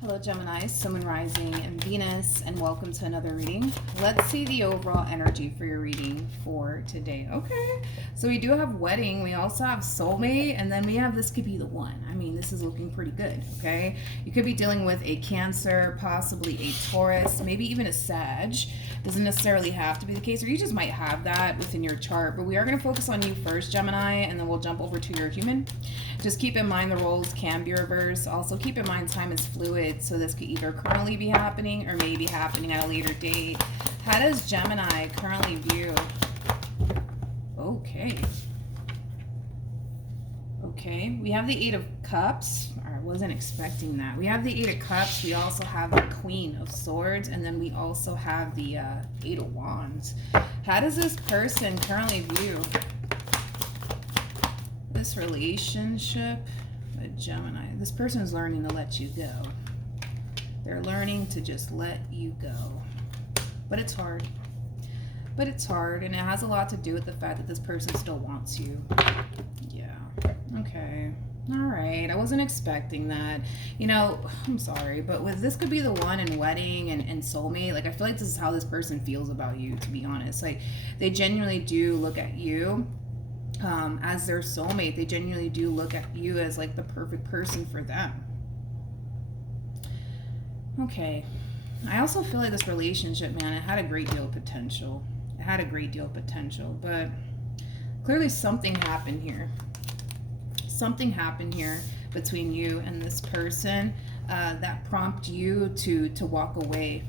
Hello, Gemini, Sun, Moon, Rising, and Venus, and welcome to another reading. Let's see the overall energy for your reading for today. Okay, so we do have wedding, we also have soulmate, and then we have this could be the one. I mean, this is looking pretty good, okay? You could be dealing with a Cancer, possibly a Taurus, maybe even a Sag. Doesn't necessarily have to be the case, or you just might have that within your chart, but we are going to focus on you first, Gemini, and then we'll jump over to your human. Just keep in mind the roles can be reversed. Also keep in mind time is fluid, so this could either currently be happening or maybe happening at a later date. How does Gemini currently view? Okay. Okay, we have the Eight of Cups. I wasn't expecting that. We have the Eight of Cups. We also have the Queen of Swords, and then we also have the Eight of Wands. How does this person currently view this relationship with Gemini? This person is learning to let you go. They're learning to just let you go. But it's hard. But it's hard, and it has a lot to do with the fact that this person still wants you. Yeah. Okay. All right. I wasn't expecting that. You know, I'm sorry, but with this could be the one in wedding and soulmate. Like, I feel like this is how this person feels about you, to be honest. Like, they genuinely do look at you as their soulmate. They genuinely do look at you as like the perfect person for them. Okay. I also feel like this relationship, man, it had a great deal of potential. It had a great deal of potential, but clearly something happened here. Something happened here between you and this person that prompt you to walk away.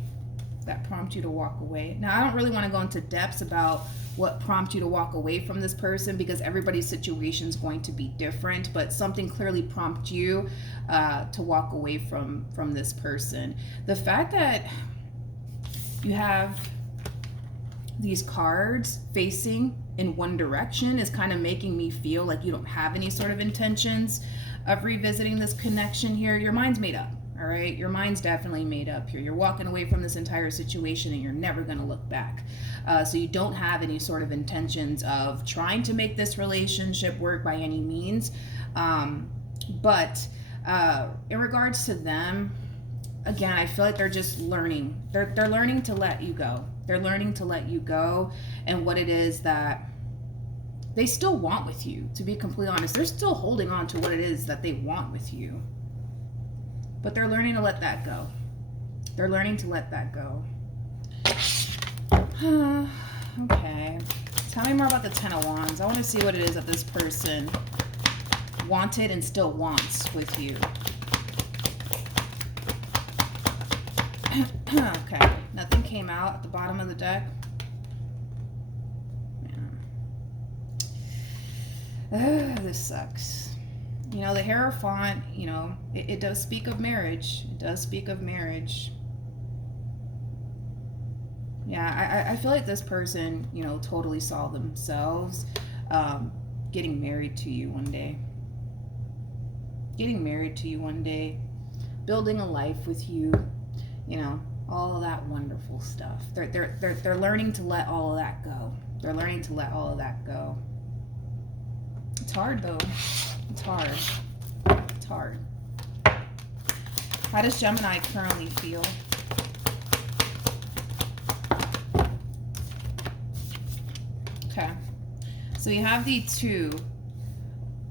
That prompt you to walk away. Now, I don't really want to go into depths about what prompts you to walk away from this person because everybody's situation is going to be different, but something clearly prompts you to walk away from this person. The fact that you have these cards facing in one direction is kind of making me feel like you don't have any sort of intentions of revisiting this connection here. Your mind's made up. All right, your mind's definitely made up here. You're walking away from this entire situation and you're never going to look back. So you don't have any sort of intentions of trying to make this relationship work by any means. But in regards to them, again, I feel like they're just learning. They're learning to let you go. They're learning to let you go and what it is that they still want with you. To be completely honest, they're still holding on to what it is that they want with you. But they're learning to let that go. They're learning to let that go. Okay. Tell me more about the Ten of Wands. I want to see what it is that this person wanted and still wants with you. Okay. Nothing came out at the bottom of the deck. Yeah. This sucks. You know, the Hierophant, you know, it does speak of marriage. It does speak of marriage. Yeah, I feel like this person, you know, totally saw themselves getting married to you one day. Getting married to you one day. Building a life with you. You know, all of that wonderful stuff. They're learning to let all of that go. They're learning to let all of that go. It's hard, though. It's hard. It's hard. How does Gemini currently feel? Okay. So we have the two.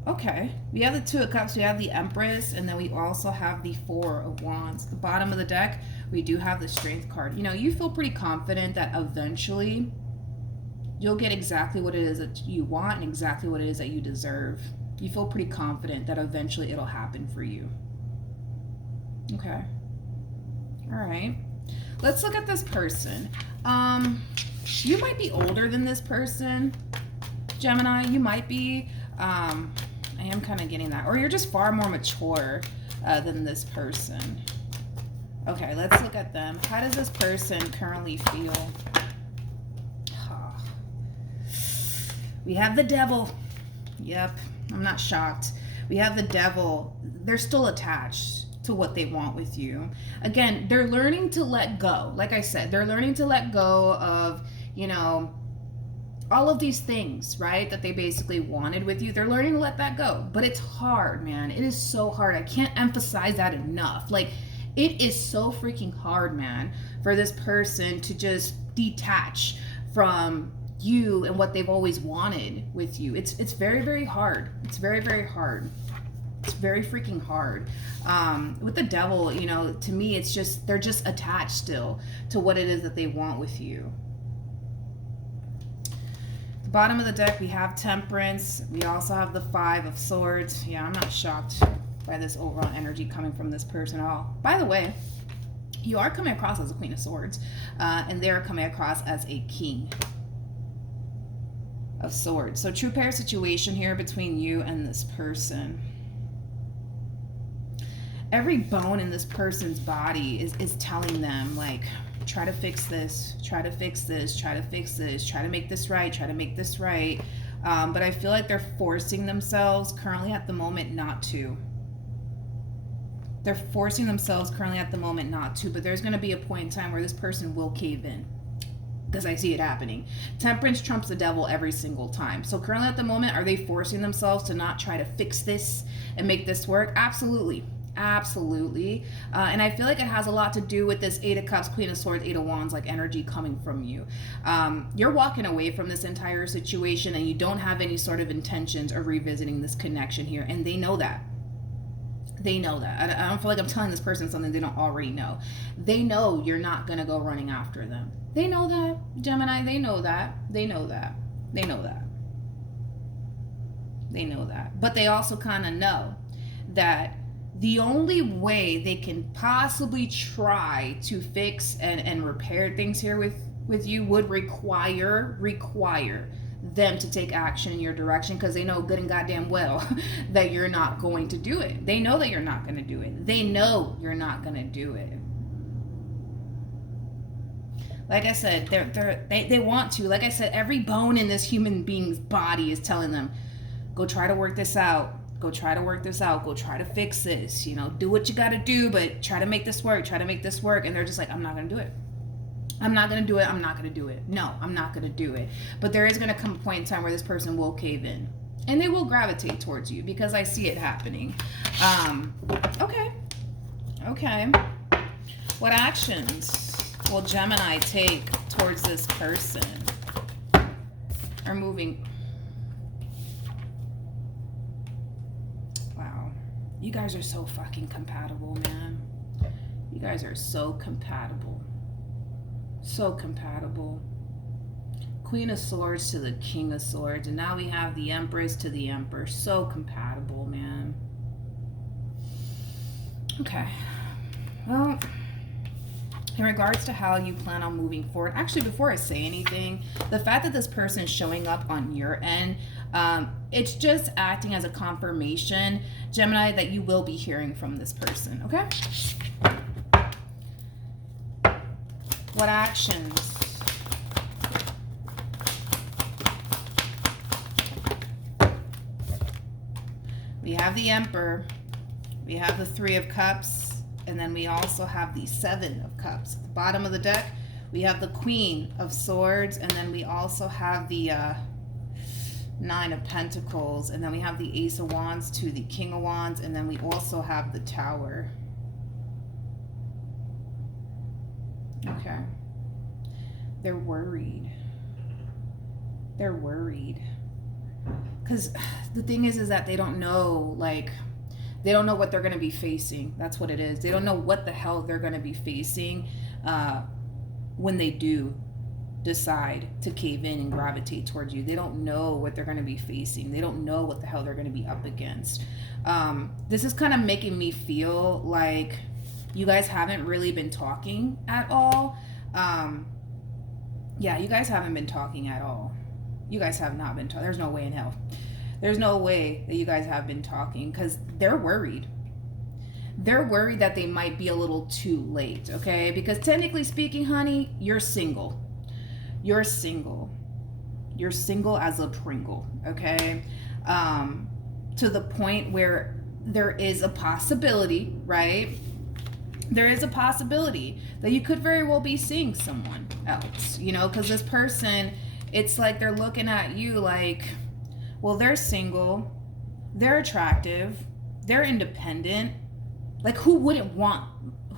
Okay. We have the Two of Cups. We have the Empress. And then we also have the Four of Wands. At the bottom of the deck, we do have the Strength card. You know, you feel pretty confident that eventually you'll get exactly what it is that you want and exactly what it is that you deserve. You feel pretty confident that eventually it'll happen for you. Okay. All right. Let's look at this person. You might be older than this person, Gemini. You might be. I am kind of getting that. Or you're just far more mature than this person. Okay, let's look at them. How does this person currently feel? We have the Devil. Yep. I'm not shocked. We have the Devil. They're still attached to what they want with you. Again, they're learning to let go. Like I said, they're learning to let go of, you know, all of these things, right, that they basically wanted with you. They're learning to let that go. But it's hard, man. It is so hard. I can't emphasize that enough. Like, It is so freaking hard, man, for this person to just detach from you and what they've always wanted with you. It's very, very hard. It's very, very hard. It's very freaking hard. With the devil, you know, to me, it's just, they're just attached still to what it is that they want with you. The bottom of the deck, we have Temperance. We also have the Five of Swords. Yeah, I'm not shocked by this overall energy coming from this person at all. By the way, you are coming across as a Queen of Swords, and they're coming across as a King of Swords. So true pair situation here between you and this person. Every bone in this person's body is telling them, like, try to fix this, try to fix this, try to fix this, try to make this right, try to make this right. But I feel like they're forcing themselves currently at the moment not to. They're forcing themselves currently at the moment not to, but there's going to be a point in time where this person will cave in, because I see it happening. Temperance trumps the devil every single time. So currently at the moment, are they forcing themselves to not try to fix this and make this work? Absolutely. Absolutely. And I feel like it has a lot to do with this Eight of Cups, Queen of Swords, Eight of Wands, like energy coming from you. You're walking away from this entire situation and you don't have any sort of intentions of revisiting this connection here. And they know that. They know that. I don't feel like I'm telling this person something they don't already know. They know you're not going to go running after them. They know that, Gemini. They know that. They know that. They know that. They know that. But they also kind of know that the only way they can possibly try to fix and repair things here with you would require them to take action in your direction, because they know good and goddamn well that you're not going to do it. They know that you're not going to do it. They know you're not going to do it. Like I said, they want to. Like I said, every bone in this human being's body is telling them, go try to work this out. Go try to work this out. Go try to fix this. You know, do what you got to do, but try to make this work. Try to make this work. And they're just like, I'm not going to do it. I'm not going to do it. I'm not going to do it. No, I'm not going to do it. But there is going to come a point in time where this person will cave in. And they will gravitate towards you, because I see it happening. Okay. Okay. What actions will Gemini take towards this person? Are moving... You guys are so fucking compatible, man. You guys are so compatible. So compatible. Queen of Swords to the King of Swords. And now we have the Empress to the Emperor. So compatible, man. Okay. Well, in regards to how you plan on moving forward, actually, before I say anything, the fact that this person is showing up on your end, it's just acting as a confirmation, Gemini, that you will be hearing from this person, okay? What actions we have? The Emperor, we have the Three of Cups, and then we also have the Seven of Cups. At the bottom of the deck, we have the Queen of Swords, and then we also have the Nine of Pentacles, and then we have the Ace of Wands to the King of Wands, and then we also have the Tower. Okay. They're worried. They're worried. Because the thing is that they don't know, like, they don't know what they're going to be facing. That's what it is. They don't know what the hell they're going to be facing when they do decide to cave in and gravitate towards you. They don't know what they're going to be facing. They don't know what the hell they're going to be up against. This is kind of making me feel like you guys haven't really been talking at all. Yeah, you guys haven't been talking at all. You guys have not been talking. There's no way in hell. There's no way that you guys have been talking, because they're worried. They're worried that they might be a little too late, okay? Because technically speaking, honey, you're single. You're single. You're single as a Pringle, okay? To the point where there is a possibility, right? There is a possibility that you could very well be seeing someone else, you know? Because this person, it's like they're looking at you like, well, they're single, they're attractive, they're independent. Like, who wouldn't want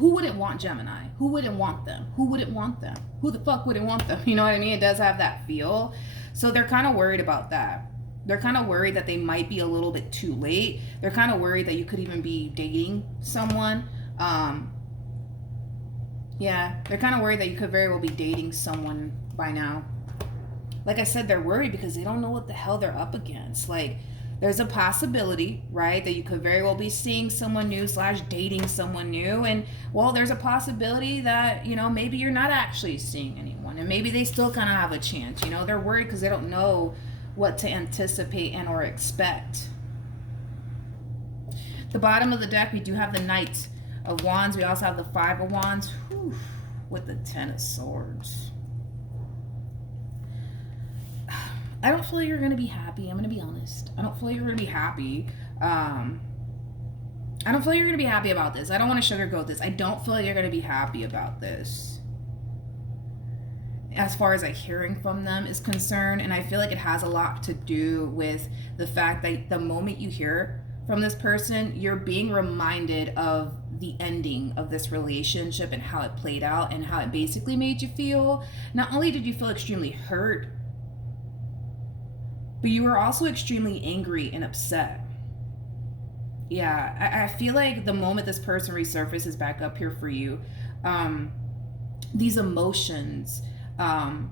who wouldn't want Gemini? Who wouldn't want them? Who wouldn't want them? Who the fuck wouldn't want them? You know what I mean? It does have that feel. So they're kind of worried about that. They're kind of worried that they might be a little bit too late. They're kind of worried that you could even be dating someone. Yeah, they're kind of worried that you could very well be dating someone by now. Like I said, they're worried because they don't know what the hell they're up against. Like, there's a possibility, right, that you could very well be seeing someone new / dating someone new. And, well, there's a possibility that, you know, maybe you're not actually seeing anyone. And maybe they still kind of have a chance. You know, they're worried because they don't know what to anticipate and or expect. The bottom of the deck, we do have the Knight of Wands. We also have the 5 of Wands. Whew, with the 10 of Swords. I don't feel like you're going to be happy. I'm going to be honest. I don't feel like you're going to be happy. I don't feel like you're going to be happy about this. I don't want to sugarcoat this. I don't feel like you're going to be happy about this. As far as like hearing from them is concerned. And I feel like it has a lot to do with the fact that the moment you hear from this person, you're being reminded of the ending of this relationship and how it played out and how it basically made you feel. Not only did you feel extremely hurt, but you were also extremely angry and upset. Yeah, I feel like the moment this person resurfaces back up here for you, these emotions are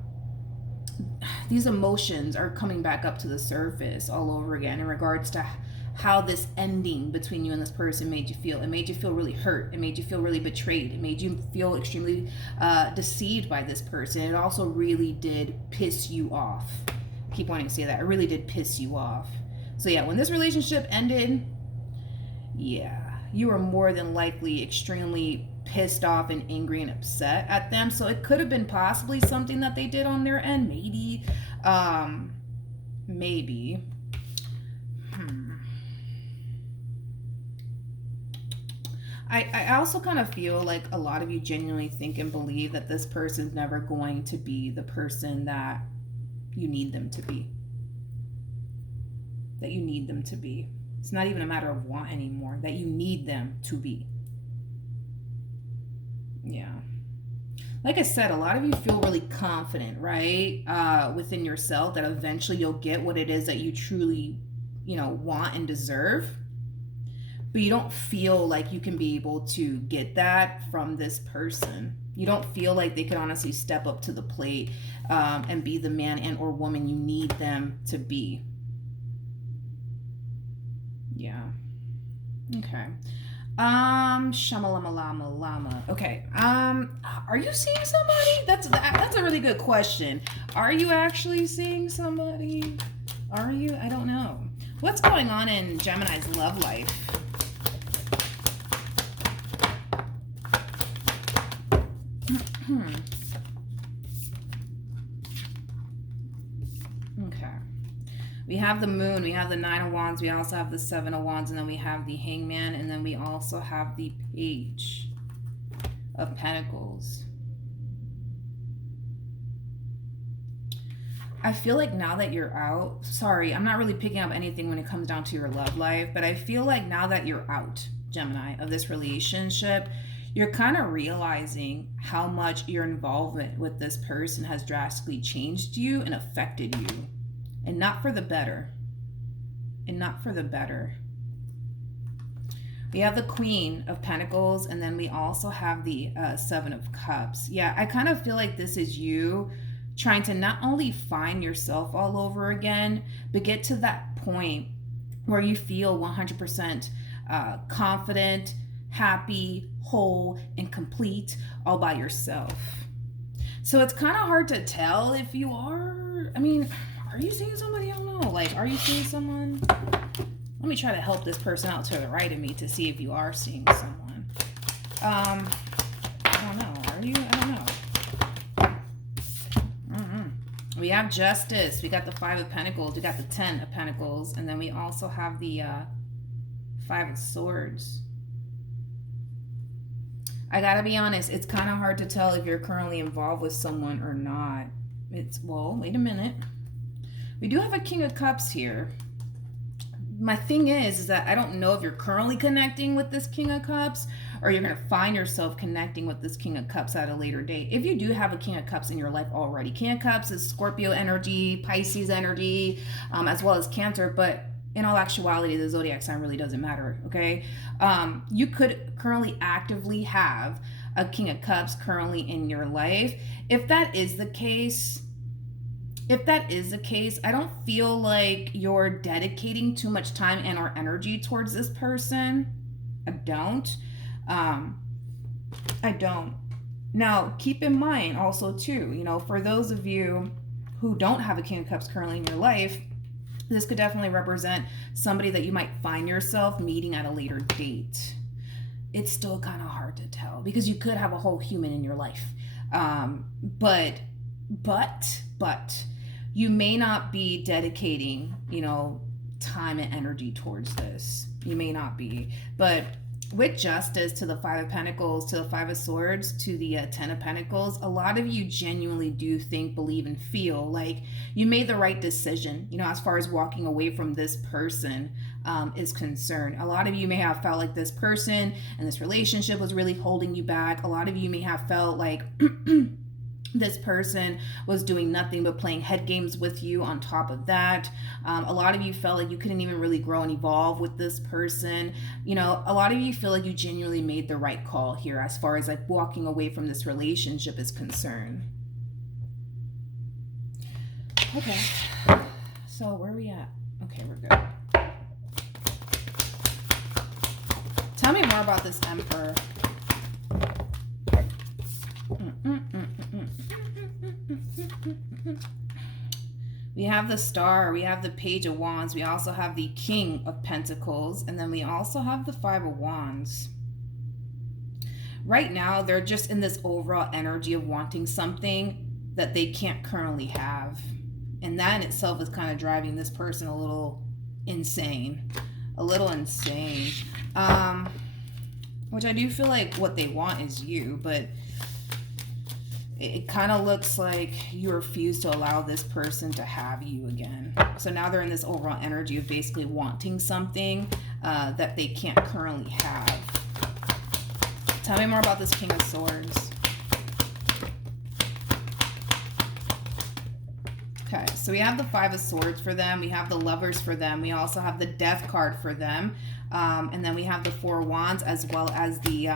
coming back up to the surface all over again in regards to how this ending between you and this person made you feel. It made you feel really hurt. It made you feel really betrayed. It made you feel extremely deceived by this person. It also really did piss you off. Keep wanting to say that. It really did piss you off. So yeah, when this relationship ended, yeah, you were more than likely extremely pissed off and angry and upset at them. So it could have been possibly something that they did on their end. Maybe. I also kind of feel like a lot of you genuinely think and believe that this person's never going to be the person that you need them to be. That you need them to be. It's not even a matter of want anymore. That you need them to be. Yeah. Like I said, a lot of you feel really confident, right? Within yourself that eventually you'll get what it is that you truly, you know, want and deserve. But you don't feel like you can be able to get that from this person. You don't feel like they could honestly step up to the plate and be the man and or woman you need them to be. Yeah. Okay. Shamalama lama. Okay. Are you seeing somebody? That's a really good question. Are you actually seeing somebody? Are you? I don't know. What's going on in Gemini's love life? Okay. We have the Moon, we have the 9 of Wands, we also have the 7 of Wands, and then we have the Hangman, and then we also have the Page of Pentacles. I feel like now that you're out, sorry, I'm not really picking up anything when it comes down to your love life, but I feel like now that you're out, Gemini, of this relationship, you're kind of realizing how much your involvement with this person has drastically changed you and affected you. And not for the better. And not for the better. We have the Queen of Pentacles, and then we also have the 7 of Cups. Yeah, I kind of feel like this is you trying to not only find yourself all over again, but get to that point where you feel 100% confident, happy, whole, and complete all by yourself. So it's kind of hard to tell if you are. I mean, are you seeing somebody? I don't know. Like, are you seeing someone? Let me try to help this person out to the right of me to see if you are seeing someone. I don't know. Are you? I don't know. We have Justice. We got the 5 of Pentacles. We got the 10 of Pentacles. And then we also have the 5 of Swords. I gotta be honest, it's kind of hard to tell if you're currently involved with someone or not. Well, wait a minute. We do have a King of Cups here. my thing is that I don't know if you're currently connecting with this King of Cups, or you're going to find yourself connecting with this King of Cups at a later date. If you do have a King of Cups in your life already, King of Cups is Scorpio energy, Pisces energy, as well as Cancer, but in all actuality, the zodiac sign really doesn't matter, okay? You could currently actively have a King of Cups currently in your life. If that is the case, I don't feel like you're dedicating too much time and or energy towards this person. I don't. Now, keep in mind also too, for those of you who don't have a King of Cups currently in your life, this could definitely represent somebody that you might find yourself meeting at a later date. It's still kind of hard to tell because you could have a whole human in your life. But you may not be dedicating, time and energy towards this. You may not be. But with Justice to the Five of Pentacles, to the Five of Swords, to the Ten of Pentacles, a lot of you genuinely do think, believe, and feel like you made the right decision, as far as walking away from this person is concerned. A lot of you may have felt like this person and this relationship was really holding you back. A lot of you may have felt like this person was doing nothing but playing head games with you on top of that. A lot of you felt like you couldn't even really grow and evolve with this person. A lot of you feel like you genuinely made the right call here as far as like walking away from this relationship is concerned. Okay, so where are we at? Okay, we're good. Tell me more about this Emperor. We have the Star, we have the Page of Wands, we also have the King of Pentacles, and then we also have the Five of Wands. Right now, they're just in this overall energy of wanting something that they can't currently have. And that in itself is kind of driving this person a little insane. Which I do feel like what they want is you, but it kind of looks like you refuse to allow this person to have you again. So now they're in this overall energy of basically wanting something that they can't currently have. Tell me more about this King of Swords. Okay, so we have the Five of Swords for them. We have the Lovers for them. We also have the Death card for them. And then we have the Four of Wands as well as the...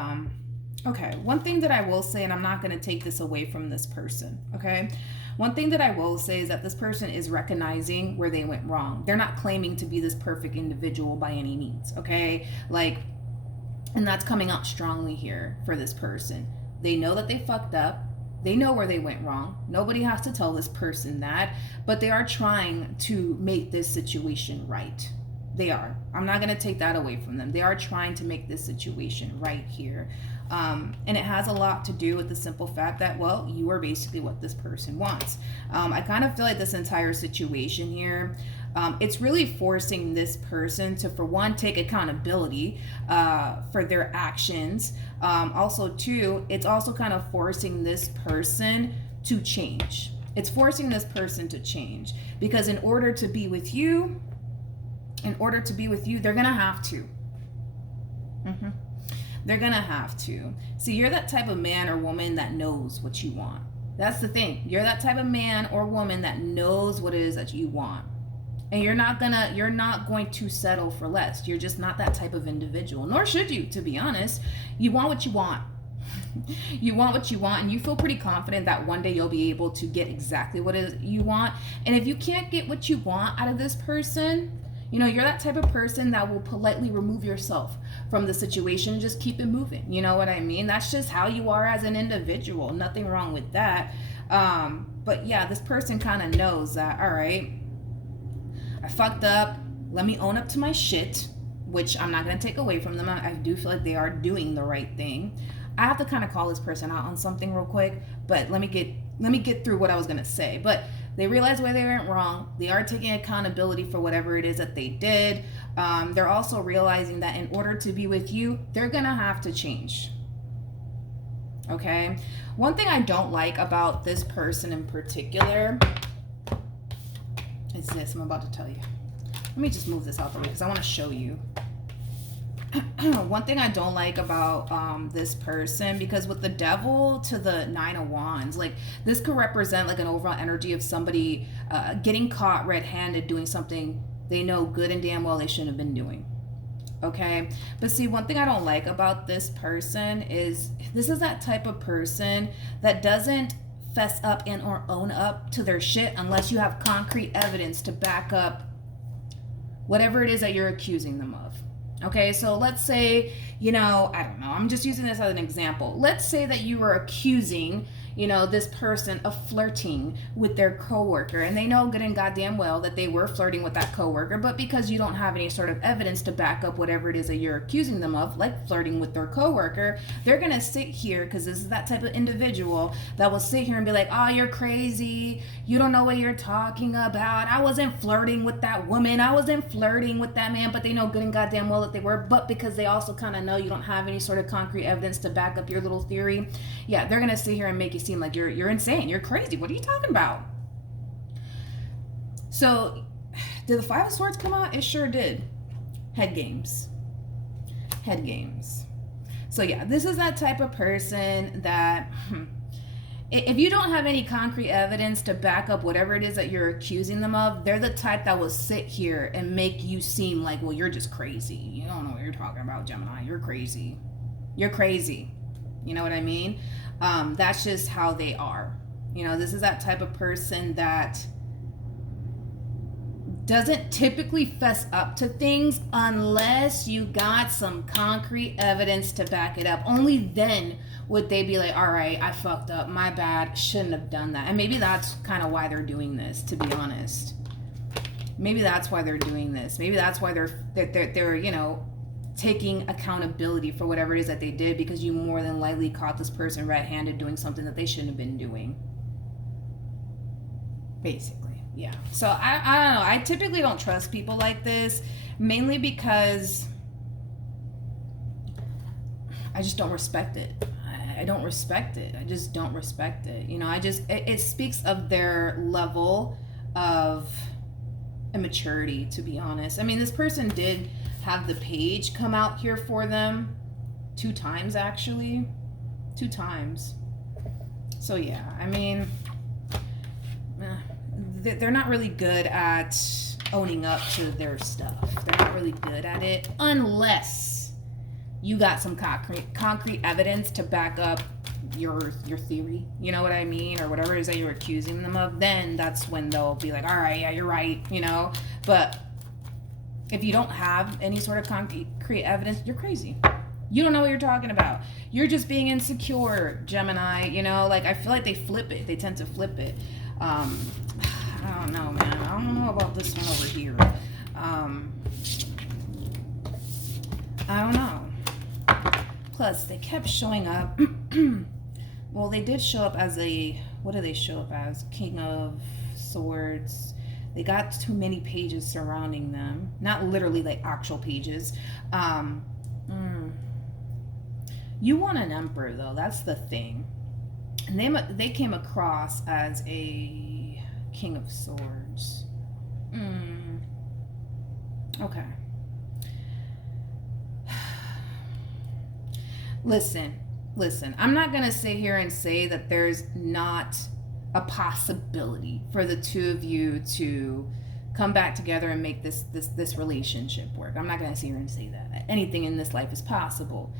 Okay, one thing that I will say, and I'm not going to take this away from this person, okay? One thing that I will say is that this person is recognizing where they went wrong. They're not claiming to be this perfect individual by any means, okay? And that's coming out strongly here for this person. They know that they fucked up. They know where they went wrong. Nobody has to tell this person that, but they are trying to make this situation right. They are. I'm not going to take that away from them. They are trying to make this situation right here. And it has a lot to do with the simple fact that, well, you are basically what this person wants. I kind of feel like this entire situation here, it's really forcing this person to, for one, take accountability for their actions. Also, two, it's also kind of forcing this person to change. It's forcing this person to change because in order to be with you, they're going to have to. They're going to have to. See, you're that type of man or woman that knows what you want. That's the thing. You're that type of man or woman that knows what it is that you want. And you're not going to settle for less. You're just not that type of individual. Nor should you, to be honest. You want what you want. You want what you want, and you feel pretty confident that one day you'll be able to get exactly what it is you want. And if you can't get what you want out of this person, you're that type of person that will politely remove yourself from the situation and just keep it moving. You know what I mean? That's just how you are as an individual. Nothing wrong with that. But yeah, this person kind of knows that, all right, I fucked up. Let me own up to my shit, which I'm not going to take away from them. I do feel like they are doing the right thing. I have to kind of call this person out on something real quick, but let me get through what I was going to say. But they realize where they went wrong. They are taking accountability for whatever it is that they did. They're also realizing that in order to be with you, they're going to have to change. Okay? One thing I don't like about this person in particular is this. I'm about to tell you. Let me just move this out the way because I want to show you. One thing I don't like about this person, because with the devil to the 9 of wands, like this could represent like an overall energy of somebody getting caught red-handed doing something they know good and damn well they shouldn't have been doing. Okay, but see, one thing I don't like about this person is this is that type of person that doesn't fess up and or own up to their shit unless you have concrete evidence to back up whatever it is that you're accusing them of. Okay, so let's say, I don't know, I'm just using this as an example. Let's say that you were accusing, this person of flirting with their coworker, and they know good and goddamn well that they were flirting with that coworker, but because you don't have any sort of evidence to back up whatever it is that you're accusing them of, like flirting with their coworker, they're gonna sit here, because this is that type of individual that will sit here and be like, oh, you're crazy, you don't know what you're talking about, I wasn't flirting with that woman, I wasn't flirting with that man, but they know good and goddamn well that they were, but because they also kind of know you don't have any sort of concrete evidence to back up your little theory, yeah, they're gonna sit here and make you seem like you're insane, you're crazy, what are you talking about? So did the 5 of Swords come out? It sure did. Head games. So yeah, this is that type of person that if you don't have any concrete evidence to back up whatever it is that you're accusing them of, they're the type that will sit here and make you seem like, well, you're just crazy, you don't know what you're talking about, Gemini, you're crazy, you know what I mean? That's just how they are. This is that type of person that doesn't typically fess up to things unless you got some concrete evidence to back it up. Only then would they be like, all right, I fucked up, my bad, shouldn't have done that. And maybe that's kind of why they're doing this, to be honest. Maybe that's why they're doing this. Maybe that's why they're taking accountability for whatever it is that they did, because you more than likely caught this person red-handed doing something that they shouldn't have been doing. Basically, yeah. So I don't know. I typically don't trust people like this, mainly because I just don't respect it. I don't respect it. I just don't respect it. It speaks of their level of immaturity, to be honest. I mean, this person did have the page come out here for them 2 times, actually. 2 times. So yeah, I mean, they're not really good at owning up to their stuff. They're not really good at it unless you got some concrete evidence to back up your theory, you know what I mean, or whatever it is that you're accusing them of. Then that's when they'll be like, all right, yeah, you're right, but if you don't have any sort of concrete evidence, you're crazy. You don't know what you're talking about. You're just being insecure, Gemini. I feel like they flip it. They tend to flip it. I don't know, man. I don't know about this one over here. I don't know. Plus, they kept showing up. Well, they did show up as what do they show up as? King of Swords. They got too many pages surrounding them. Not literally like actual pages. You want an emperor, though. That's the thing. And they came across as a King of Swords. Okay. Listen. I'm not going to sit here and say that there's not a possibility for the two of you to come back together and make this relationship work. I'm not going to sit here and say that. Anything in this life is possible.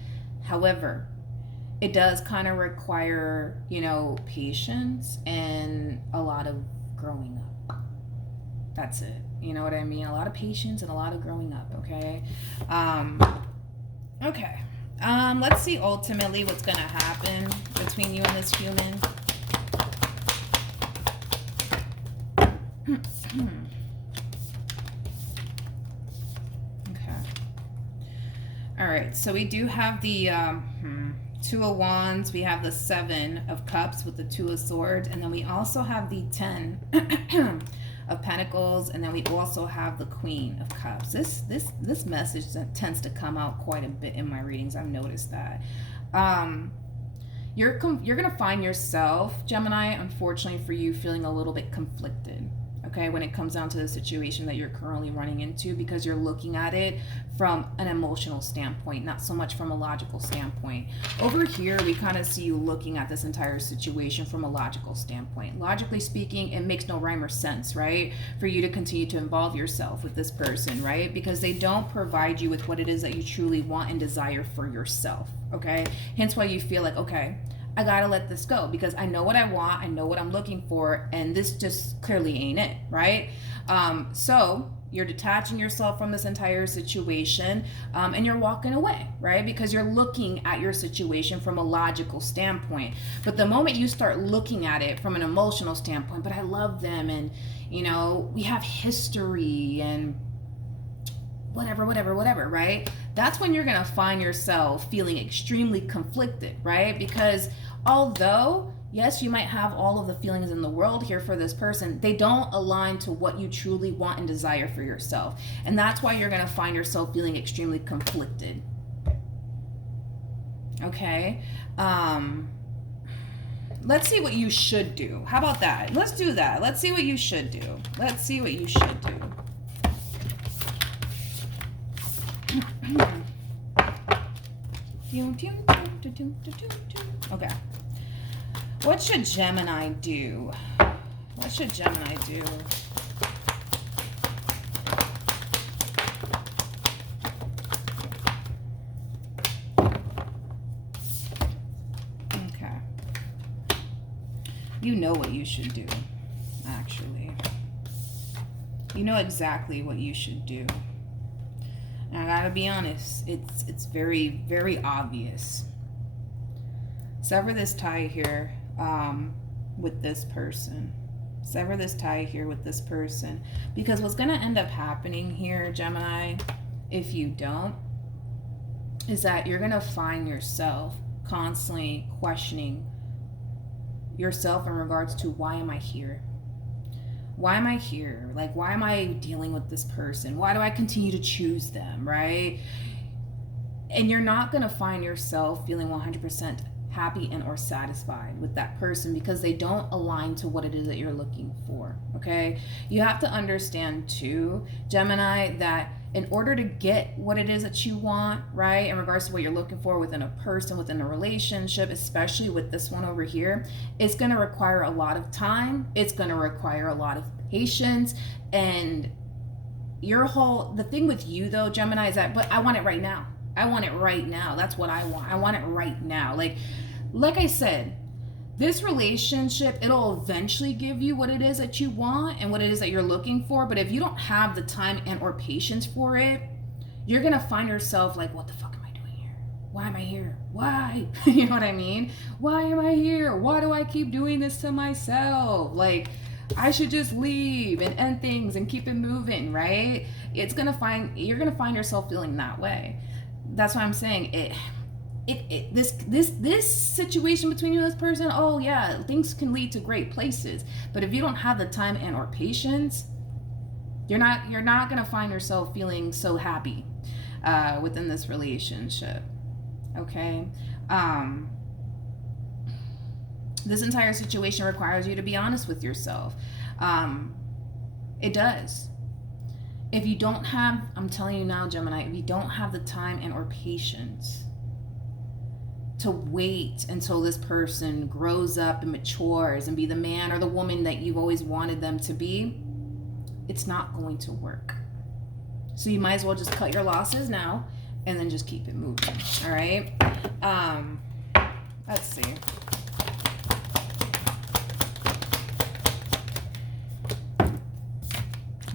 However, it does kind of require, patience and a lot of growing up. That's it. You know what I mean? A lot of patience and a lot of growing up, okay? Okay. Let's see ultimately what's going to happen between you and this human. Okay. All right. So we do have the 2 of Wands. We have the 7 of Cups with the 2 of Swords. And then we also have the 10 of Pentacles. And then we also have the Queen of Cups. This message tends to come out quite a bit in my readings. I've noticed that. You're going to find yourself, Gemini, unfortunately for you, feeling a little bit conflicted. okay, when it comes down to the situation that you're currently running into, because you're looking at it from an emotional standpoint, not so much from a logical standpoint. Over here, we kind of see you looking at this entire situation from a logical standpoint. Logically speaking, it makes no rhyme or sense, right, for you to continue to involve yourself with this person, right, because they don't provide you with what it is that you truly want and desire for yourself, okay? Hence why you feel like, okay, I gotta let this go because I know what I want, I know what I'm looking for, and this just clearly ain't it, right? So you're detaching yourself from this entire situation, and you're walking away, right? Because you're looking at your situation from a logical standpoint. But the moment you start looking at it from an emotional standpoint, but I love them, and you know, we have history and whatever, right? That's when you're gonna find yourself feeling extremely conflicted, right? Because although, yes, you might have all of the feelings in the world here for this person, they don't align to what you truly want and desire for yourself. And that's why you're gonna find yourself feeling extremely conflicted. Okay? Let's see what you should do. How about that? Let's do that. Let's see what you should do. Let's see what you should do. Okay. What should Gemini do? What should Gemini do? Okay. You know what you should do, actually. You know exactly what you should do. I gotta be honest, it's very, very obvious. Sever this tie here with this person. Sever this tie here with this person. Because what's gonna end up happening here, Gemini, if you don't, is that you're gonna find yourself constantly questioning yourself in regards to, why am I here? Why am I here? Like, why am I dealing with this person? Why do I continue to choose them, right? And you're not going to find yourself feeling 100% happy and or satisfied with that person because they don't align to what it is that you're looking for, okay? You have to understand too, Gemini, that in order to get what it is that you want, right, in regards to what you're looking for within a person, within a relationship, especially with this one over here, it's going to require a lot of time. It's going to require a lot of patience. And the thing with you though, Gemini, is that, but I want it right now. I want it right now. That's what I want. I want it right now. Like I said, this relationship, it'll eventually give you what it is that you want and what it is that you're looking for. But if you don't have the time and or patience for it, you're going to find yourself like, what the fuck am I doing here? Why am I here? Why? You know what I mean? Why am I here? Why do I keep doing this to myself? Like, I should just leave and end things and keep it moving, right? You're going to find yourself feeling that way. That's why I'm saying this situation between you and this person, oh yeah, things can lead to great places. But if you don't have the time and or patience, you're not gonna find yourself feeling so happy within this relationship. Okay. This entire situation requires you to be honest with yourself. It does. If you don't have, I'm telling you now, Gemini, if you don't have the time and or patience to wait until this person grows up and matures and be the man or the woman that you've always wanted them to be, it's not going to work. So you might as well just cut your losses now and then just keep it moving. All right. Let's see.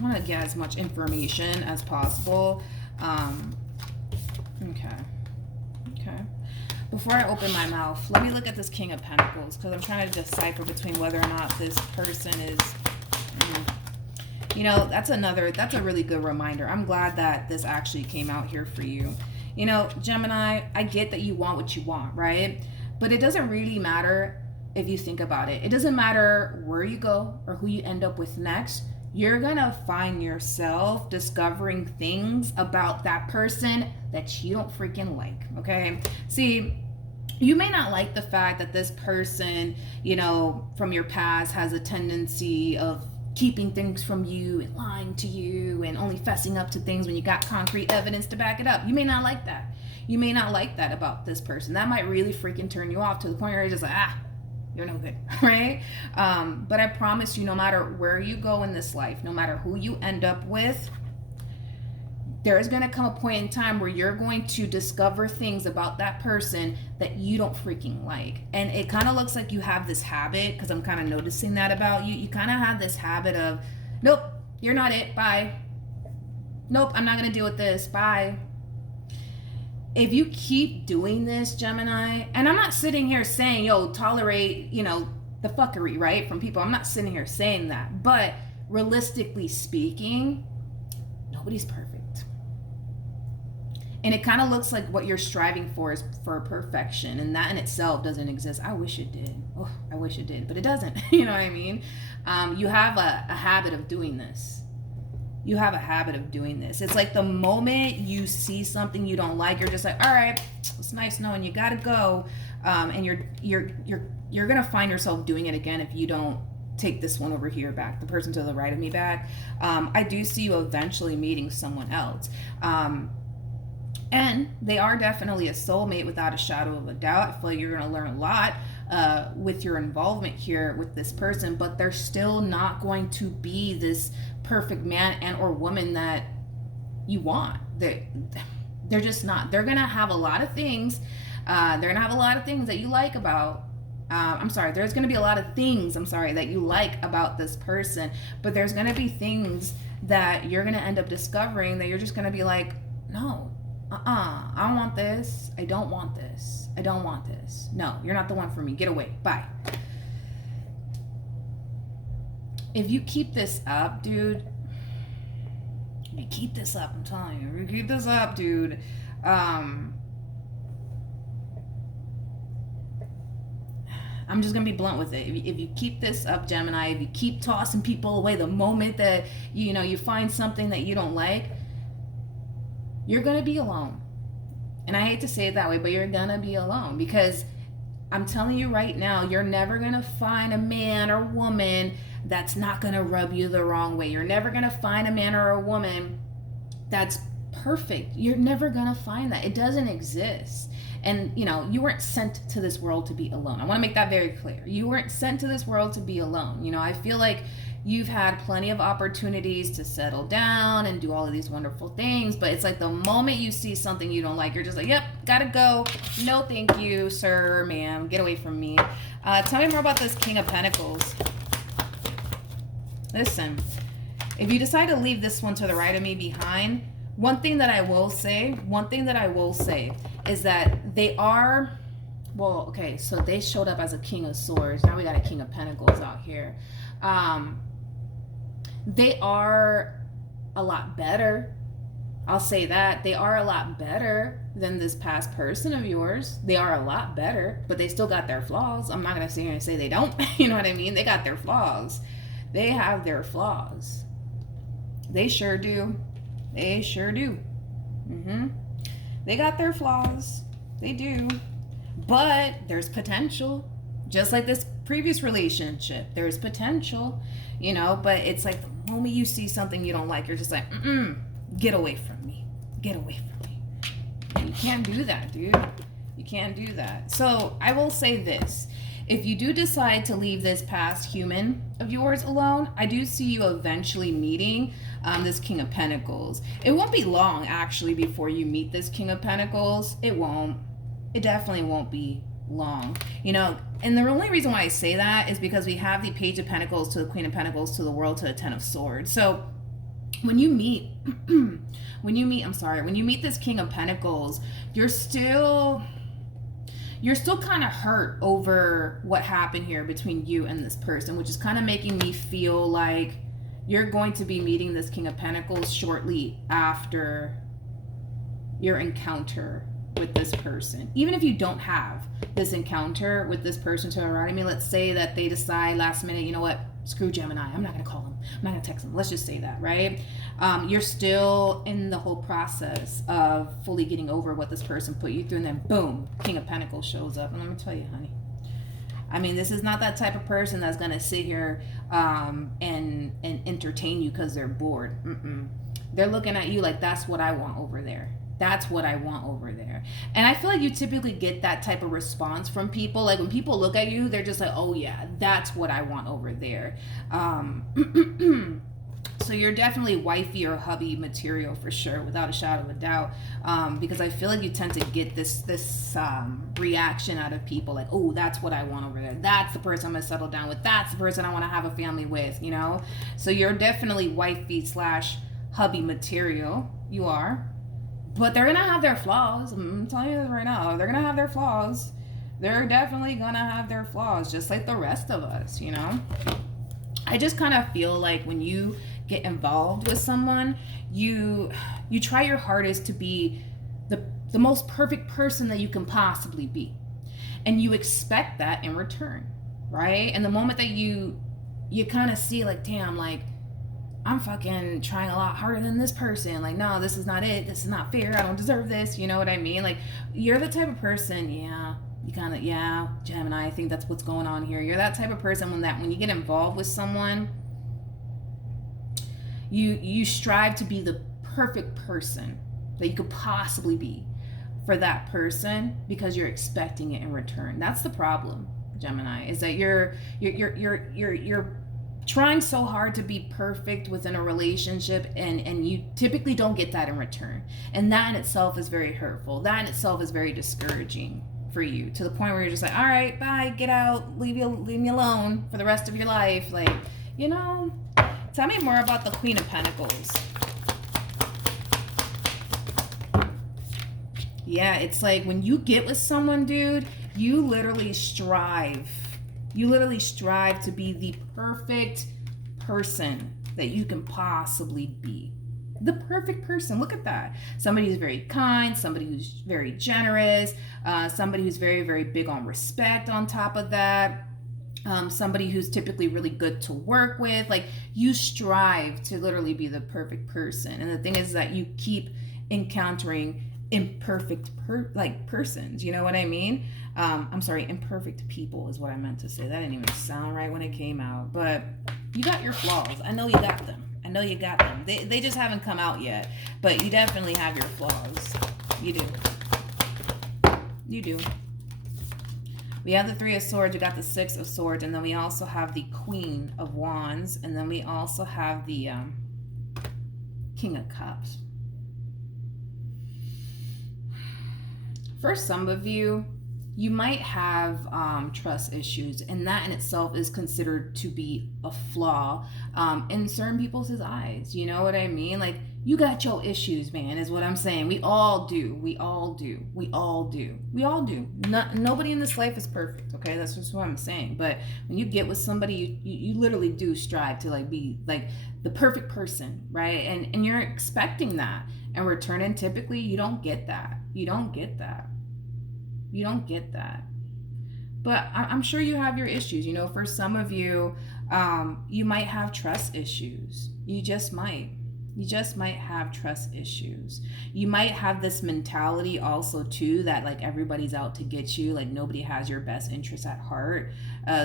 I want to get as much information as possible. Okay. Before I open my mouth, let me look at this King of Pentacles, because I'm trying to decipher between whether or not this person is, you know, that's a really good reminder. I'm glad that this actually came out here for you. You know, Gemini, I get that you want what you want, right? But it doesn't really matter if you think about it. It doesn't matter where you go or who you end up with next. You're gonna find yourself discovering things about that person that you don't freaking like, okay? See, you may not like the fact that this person, you know, from your past has a tendency of keeping things from you and lying to you and only fessing up to things when you got concrete evidence to back it up. You may not like that. You may not like that about this person. That might really freaking turn you off to the point where you're just like, you're no good, right? But I promise you, no matter where you go in this life, no matter who you end up with, there is going to come a point in time where you're going to discover things about that person that you don't freaking like. And it kind of looks like you have this habit, because I'm kind of noticing that about you. You kind of have this habit of, nope, you're not it, bye. Nope, I'm not going to deal with this, bye. If you keep doing this, Gemini, and I'm not sitting here saying, yo, tolerate, the fuckery, right, from people. I'm not sitting here saying that. But realistically speaking, nobody's perfect. And it kind of looks like what you're striving for is for perfection. And that in itself doesn't exist. I wish it did. Oh, I wish it did. But it doesn't. You know what I mean? You have a habit of doing this. You have a habit of doing this. It's like the moment you see something you don't like, you're just like, all right, it's nice knowing you gotta go. And you're gonna find yourself doing it again if you don't take this one over here back, the person to the right of me back. I do see you eventually meeting someone else. And they are definitely a soulmate without a shadow of a doubt. I feel like you're going to learn a lot with your involvement here with this person, but they're still not going to be this perfect man and or woman that you want. They're just not. They're going to have a lot of things. They're going to have a lot of things that you like about there's going to be a lot of things, that you like about this person, but there's going to be things that you're going to end up discovering that you're just going to be like, no, I don't want this. I don't want this. I don't want this. No, you're not the one for me. Get away. Bye. If you keep this up, dude, if you keep this up, I'm telling you, if you keep this up, dude, I'm just going to be blunt with it. If you keep this up, Gemini, if you keep tossing people away the moment that, you find something that you don't like, you're going to be alone. And I hate to say it that way, but you're going to be alone, because I'm telling you right now, you're never going to find a man or woman that's not going to rub you the wrong way. You're never going to find a man or a woman that's perfect. You're never going to find that. It doesn't exist. And, you weren't sent to this world to be alone. I want to make that very clear. You weren't sent to this world to be alone. I feel like you've had plenty of opportunities to settle down and do all of these wonderful things, but it's like the moment you see something you don't like, you're just like, yep, gotta go. No, thank you, sir, ma'am. Get away from me. Tell me more about this King of Pentacles. Listen, if you decide to leave this one to the right of me behind, one thing that I will say is that they are, so they showed up as a King of Swords. Now we got a King of Pentacles out here. They are a lot better. I'll say that. They are a lot better than this past person of yours. They are a lot better, but they still got their flaws. I'm not going to sit here and say they don't. You know what I mean? They got their flaws. They have their flaws. They sure do. They sure do. They got their flaws. They do. But there's potential. Just like this previous relationship, there's potential, but it's like the moment you see something you don't like, you're just like, get away from me. Get away from me. And you can't do that, dude. You can't do that. So I will say this. If you do decide to leave this past human of yours alone, I do see you eventually meeting this King of Pentacles. It won't be long, actually, before you meet this King of Pentacles. It won't. It definitely won't be long. And the only reason why I say that is because we have the Page of Pentacles to the Queen of Pentacles to the World to the Ten of Swords. So when you meet this King of Pentacles, you're still kind of hurt over what happened here between you and this person, which is kind of making me feel like you're going to be meeting this King of Pentacles shortly after your encounter with this person. Even if you don't have this encounter with this person to the right of me, let's say that they decide last minute, you know what, screw Gemini, I'm not going to call him, I'm not going to text him, let's just say that, right? You're still in the whole process of fully getting over what this person put you through, and then boom, King of Pentacles shows up. And let me tell you, honey, I mean, this is not that type of person that's going to sit here and entertain you because they're bored. Mm-mm. They're looking at you like, that's what I want over there. That's what I want over there. And I feel like you typically get that type of response from people. Like when people look at you, they're just like, oh yeah, that's what I want over there. So you're definitely wifey or hubby material for sure, without a shadow of a doubt. Because I feel like you tend to get this reaction out of people, like, oh, that's what I want over there. That's the person I'm gonna settle down with. That's the person I want to have a family with. You know, so you're definitely wifey / hubby material. You are, but they're gonna have their flaws. I'm telling you this right now. They're gonna have their flaws. They're definitely gonna have their flaws, just like the rest of us. You know. I just kind of feel like when you get involved with someone, you try your hardest to be the most perfect person that you can possibly be, and you expect that in return, right? And the moment that you kind of see like, damn, like I'm fucking trying a lot harder than this person, like, no, this is not it, this is not fair, I don't deserve this, you know what I mean? Like, you're the type of person, yeah, you kind of, yeah, Gemini, I think that's what's going on here. You're that type of person when you get involved with someone, you strive to be the perfect person that you could possibly be for that person because you're expecting it in return. That's the problem, Gemini, is that you're trying so hard to be perfect within a relationship, and you typically don't get that in return. And that in itself is very hurtful. That in itself is very discouraging for you, to the point where you're just like, all right, bye, get out, leave me alone for the rest of your life. Like, you know, tell me more about the Queen of Pentacles. Yeah, it's like when you get with someone, dude, you literally strive to be the perfect person that you can possibly be. The perfect person. Look at that. Somebody who's very kind, somebody who's very generous, somebody who's very, very big on respect on top of that. Somebody who's typically really good to work with. Like, you strive to literally be the perfect person. And the thing is that you keep encountering imperfect persons. You know what I mean? I'm sorry, imperfect people is what I meant to say. That didn't even sound right when it came out. But you got your flaws. I know you got them. They just haven't come out yet. But you definitely have your flaws. You do. We have the Three of Swords, we got the Six of Swords, and then we also have the Queen of Wands, and then we also have the King of Cups. For some of you, you might have trust issues, and that in itself is considered to be a flaw in certain people's eyes. You know what I mean? Like, you got your issues, man, is what I'm saying. We all do. Nobody in this life is perfect, okay? That's just what I'm saying. But when you get with somebody, you literally do strive to like be like the perfect person, right? And you're expecting that in return, and typically you don't get that. You don't get that. But I'm sure you have your issues. You know, for some of you, you might have trust issues. You just might have trust issues. You might have this mentality also too, that like everybody's out to get you, like nobody has your best interest at heart.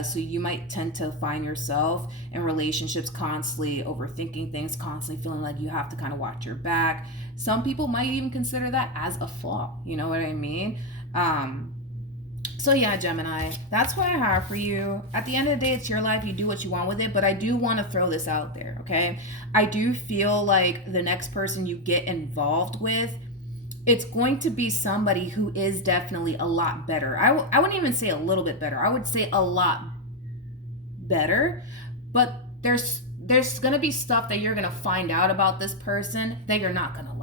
So you might tend to find yourself in relationships constantly overthinking things, constantly feeling like you have to kind of watch your back. Some people might even consider that as a flaw. You know what I mean? So yeah, Gemini, that's what I have for you. At the end of the day, it's your life. You do what you want with it. But I do want to throw this out there, okay? I do feel like the next person you get involved with, it's going to be somebody who is definitely a lot better. I wouldn't even say a little bit better. I would say a lot better. But there's going to be stuff that you're going to find out about this person that you're not going to like.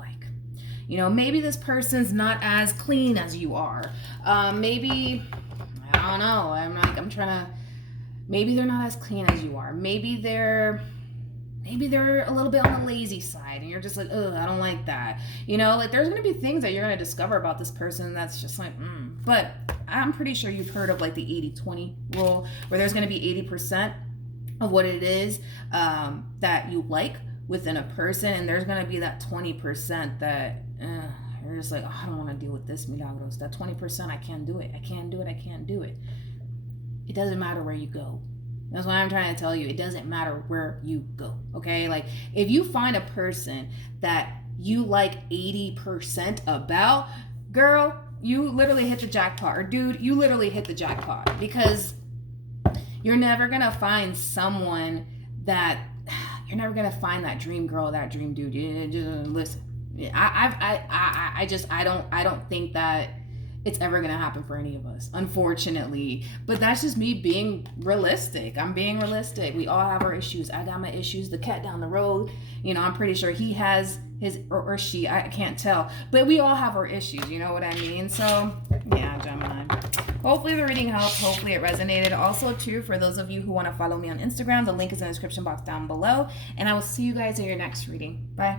You know, maybe this person's not as clean as you are. Maybe, I don't know. Maybe they're not as clean as you are. Maybe they're a little bit on the lazy side, and you're just like, ugh, I don't like that. You know, like there's going to be things that you're going to discover about this person that's just like, But I'm pretty sure you've heard of like the 80-20 rule, where there's going to be 80% of what it is that you like within a person, and there's going to be that 20% that you're just like, oh, I don't want to deal with this, Milagros. That 20%, I can't do it. it doesn't matter where you go. That's what I'm trying to tell you. It doesn't matter where you go, okay? Like, if you find a person that you like 80% about, girl, you literally hit the jackpot. Or dude, you literally hit the jackpot. Because you're never going to find someone that, you're never going to find that dream girl, that dream dude. Listen, I don't think that it's ever going to happen for any of us, unfortunately. But that's just me being realistic. I'm being realistic. We all have our issues. I got my issues. The cat down the road, you know, I'm pretty sure he has his, or she, I can't tell. But we all have our issues, you know what I mean? So, yeah, Gemini. Hopefully the reading helped. Hopefully it resonated. Also, too, for those of you who want to follow me on Instagram, the link is in the description box down below. And I will see you guys in your next reading. Bye.